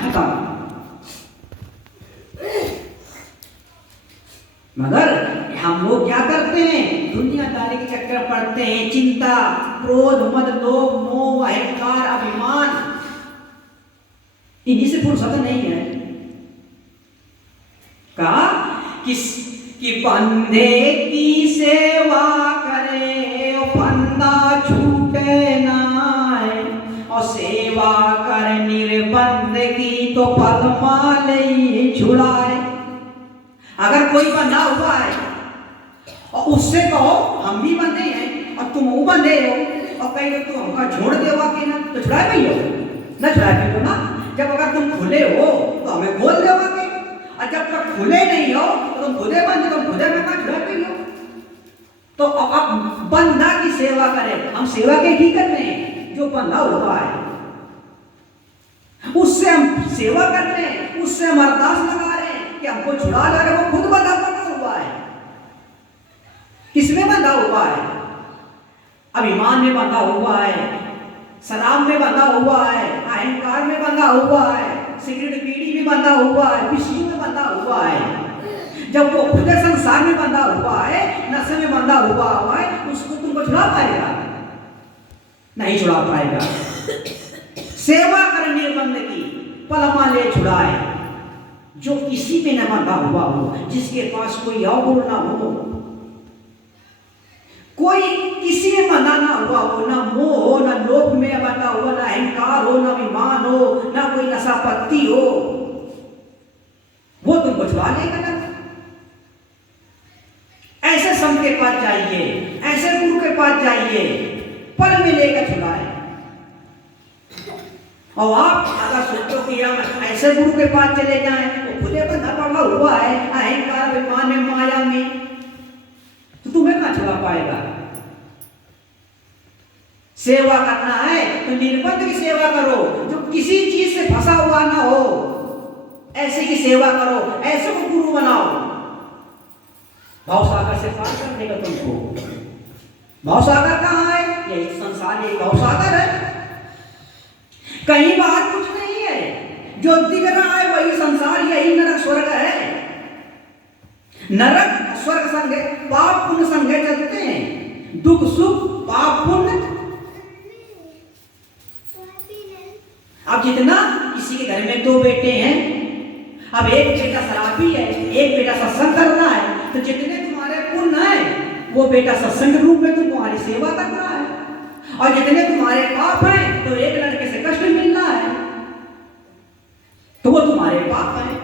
खत्म। मगर हम लोग क्या करते हैं, दुनियादारी के चक्कर पड़ते हैं, चिंता, क्रोध, मद, लोभ, मोह, अहंकार, अभिमान, इन्हीं से फुर्सत नहीं है। कहा कि बंदे की सेवा करे और बंदा छूटे नाय, और सेवा कर निर्बंध की तो पद्मा ले छुड़ाए। अगर कोई बंधा हुआ है और उससे कहो हम भी बंधे हैं और तुम वो बंधे हो, और कहीं तो हमका छोड़ देगा कि ना, तो छुड़ाए भी हो ना, छुड़ाए भी हो ना। जब अगर तुम खुले हो तो हमें खोल देगा के, और जब तक खुले नहीं हो तो तुम खुदे बंधे, तुम खुदे में कहा छुड़ाए भी हो। तो अब बंधा की सेवा करें, हम सेवा के ही कर रहे हैं। जो बंधा हुआ है उससे हम सेवा कर रहे हैं, उससे हम अरदास लगा रहे हैं कि हमको छुड़ा ला रहे। वो खुद बंधा हुआ है। किसमें बंधा हुआ है? अभिमान में बंधा हुआ है, शराब में बंधा हुआ है, अहंकार में बंधा हुआ है, सिगरेट बीड़ी में बंधा हुआ है, विषयों में बंधा हुआ है। जब वो खुद संसार में बंधा हुआ है, नशे में बंधा हुआ है, उसको तुमको छुड़ा पाएगा? नहीं छुड़ा पाएगा। सेवा कर निर्बंध की पलमा ले छुड़ाए। जो किसी में न बंधा हुआ हो, जिसके पास कोई अवगुण ना हो, कोई किसी में बंधा ना हुआ हो, ना मोह हो, ना लोभ में बंधा हुआ, ना अहंकार हो, ना अभिमान हो, ना कोई नशापत्ति हो, वो तुमको छुड़ा लेगा ना। ऐसे संत के पास जाइए, ऐसे गुरु के पास जाइए, पल में लेकर छुड़ाए। और आप अगर सोचो कि हम ऐसे गुरु के पास चले जाएं तो खुदे बंधा पड़ा हुआ है अहंकार, अभिमान में, माया में, तो तुम्हें कहां छुड़ा पाएगा? सेवा करना है तो निर्बंध की सेवा करो, जो किसी चीज से फंसा हुआ ना हो, ऐसे की सेवा करो, ऐसे को गुरु बनाओ। भवसागर से पार कर देगा तुमको। भवसागर कहाँ है? यही संसार, यही भवसागर है, कहीं बाहर कुछ नहीं है। जो दिख रहा है वही संसार, यही नरक स्वर्ग है। नरक स्वर्ग संग पाप पुण्य संग चलते हैं, दुख सुख पाप पुण्य। अब जितना किसी के घर में 2 बेटे हैं, अब एक बेटा शराबी है, एक बेटा सत्संग कर रहा है, तो जितने तुम्हारे पुण्य है वो बेटा सत्संग रूप में तुम्हारी सेवा कर रहा है, और जितने तुम्हारे पाप हैं तो एक लड़के से कष्ट मिल रहा है, तो वो तुम्हारे पाप हैं।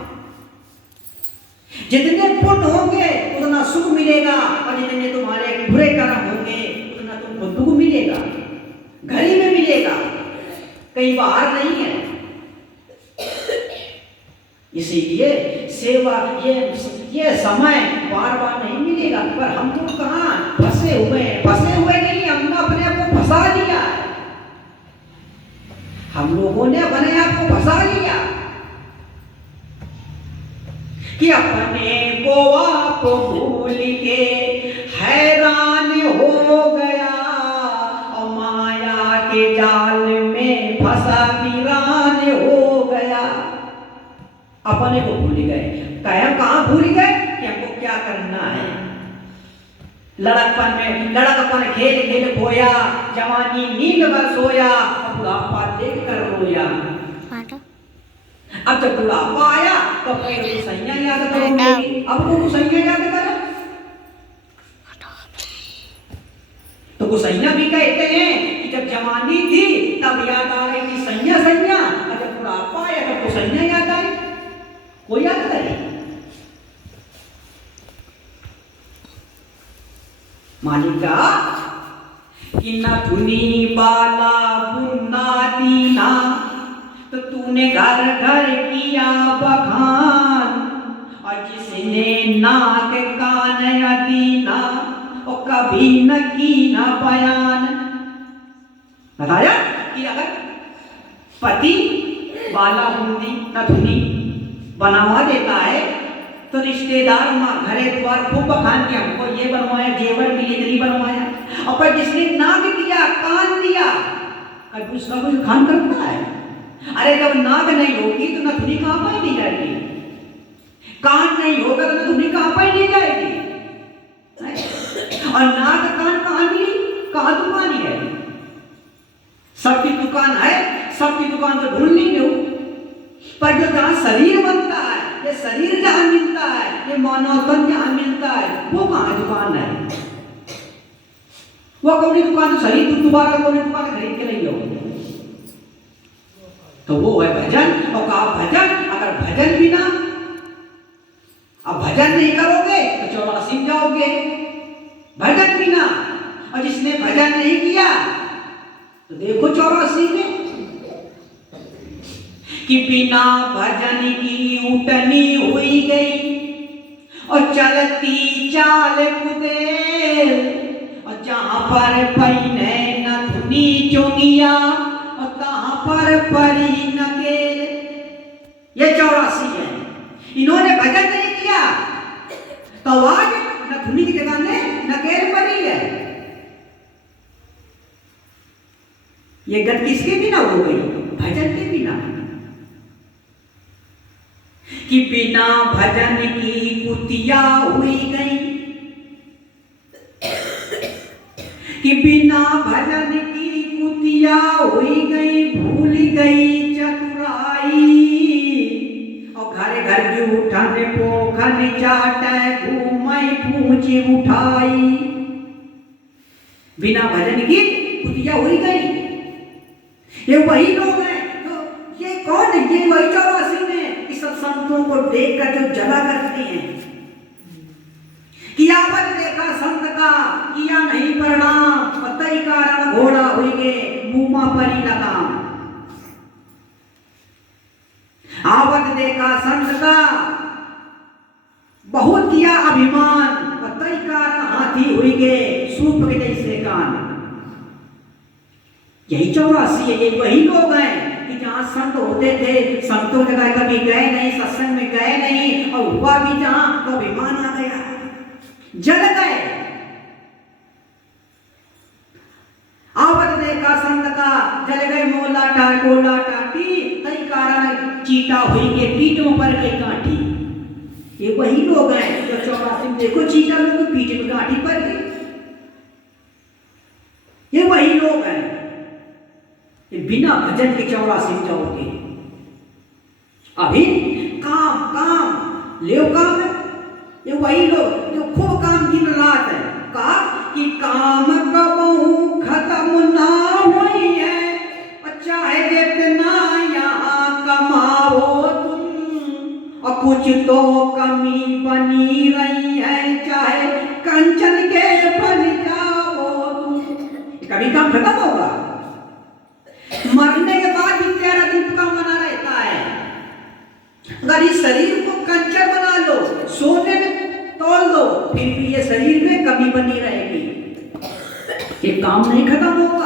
जितने पुण्य होंगे उतना सुख मिलेगा, और जितने तुम्हारे बुरे कर्म होंगे उतना तुमको दुख मिलेगा, घर ही में मिलेगा, कहीं बाहर नहीं है। इसीलिए सेवा ये समय बार बार नहीं मिलेगा। पर हम लोग कहाँ फंसे हुए हैं? फंसे हुए नहीं, हमने अपने आप को फंसा लिया है। हम लोगों ने अपने आप को फंसा लिया कि अपने को आप भूल के हैरान हो गया, और माया के जाल में फंसा वीरान हो गया। अपने को भूल गए। कहाँ भूल गए? कि हमको क्या करना है। लड़कपन खेल खेल खोया, जवानी नींद भर सोया, बुढ़ापा देख कर रोया। अब जब बुढ़ापा आया तो पहले गुसैया याद करोगे, अब वो गुसैया याद करो। तो गुसैया भी कहते हैं कि जब जवानी थी तब याद आ रही थी सैया सैया, और जब बुढ़ापा आया तब गुसैया याद आई। कोई याद करे? मालिका कि न धुनी बाला बुन्ना दीना, तो तूने घर घर किया बखान, और जिसने नाक कान अदीना और कभी न की न बयान। बताया कि अगर पति बाला बुंदी न धुनी बनवा देता है तो रिश्तेदार घरे द्वार खूब बखान के हमको ये बनवाया, जेवर भी इतनी बनवाया। और पर जिसने नाक दिया, कान दिया, कभी उसका कोई खान करता है? अरे जब नाक नहीं होगी तो न कमाई नहीं जाएगी। और नाक कान कहाँ मिली, कहाँ दुकान है? सबकी दुकान है, सबकी दुकान तो ढूंढ नहीं हो, पर जो जहाँ शरीर बनता है, ये शरीर जहाँ मिलता है, ये मानव तन जहाँ मिलता है, वो कहाँ दुकान है? वो कौन दुकान? शरीर तुम दोबारा कौन दुकान खरीद के नहीं लोगे, तो वो है भजन। और कहा भजन, अगर भजन बिना, अब भजन नहीं करोगे तो 84 में जाओगे भजन बिना, और जिसने भजन नहीं किया तो देखो 84 में कि बिना भजन की उठनी हुई गई और चलती चाल कुदेल, और जहां पर पईने न धुनी चोंगिया और तहां पर परी नकेल। ये 84 है। इन्होंने भजन नहीं किया तो आज न धुनी की जगह ने नकेल परी है। ये गत किसके बिना हो गई? भजन के बिना। कि बिना भजन की कुतिया हुई गई, कि बिना भजन की कुतिया हुई गई, भूल गई चतुराई, और घर घर जूठन पोखन चाटे घूमई पूछ उठाई। बिना भजन की कुतिया हुई गई। ये वही लोग हैं, तो ये कौन है? ये वही 84 में इस सब संतों को देखकर जो जला करते हैं कि आवत देखा संत का किया नहीं प्रणाम, पतई कारण घोड़ा हुई गे मुमा परी लगाम। आवत देखा संत का बहुत किया अभिमान, पतई कारण हाथी हुई गे सूप के जैसे कान। यही 84 है। ये वही लोग हैं कि जहां संत होते थे, संतों की जगह कभी गए नहीं, सत्संग में गए नहीं, और हुआ भी जहां तो अभिमान आ गया, जल गए। आवत देखा संत का जल गए मोला गोला टाटी, तई कारण चीटा हुई के पीठ में पर गई काठी। ये वही लोग हैं जो 84 में देखो चीटा लोग पीठ में काठी पर गई। ये वही लोग हैं। ये बिना भजन के 84 में जाओगे। अभी काम काम ले काम है। ये वही लोग जो खूब काम दिन रात है। कहा कि काम कबहू खत्म ना हुई है, चाहे जितना यहाँ कमाओ तुम, और कुछ तो कमी बनी रही है, चाहे कंचन के बन जाओ तुम। कभी काम खत्म होगा? मरने के बाद भी 13 दिन का मना रहता है। अगर इस शरीर को कंचन बना लो, सोने में तोल दो, फिर भी ये शरीर में कमी बनी रहेगी। ये काम नहीं खत्म होगा।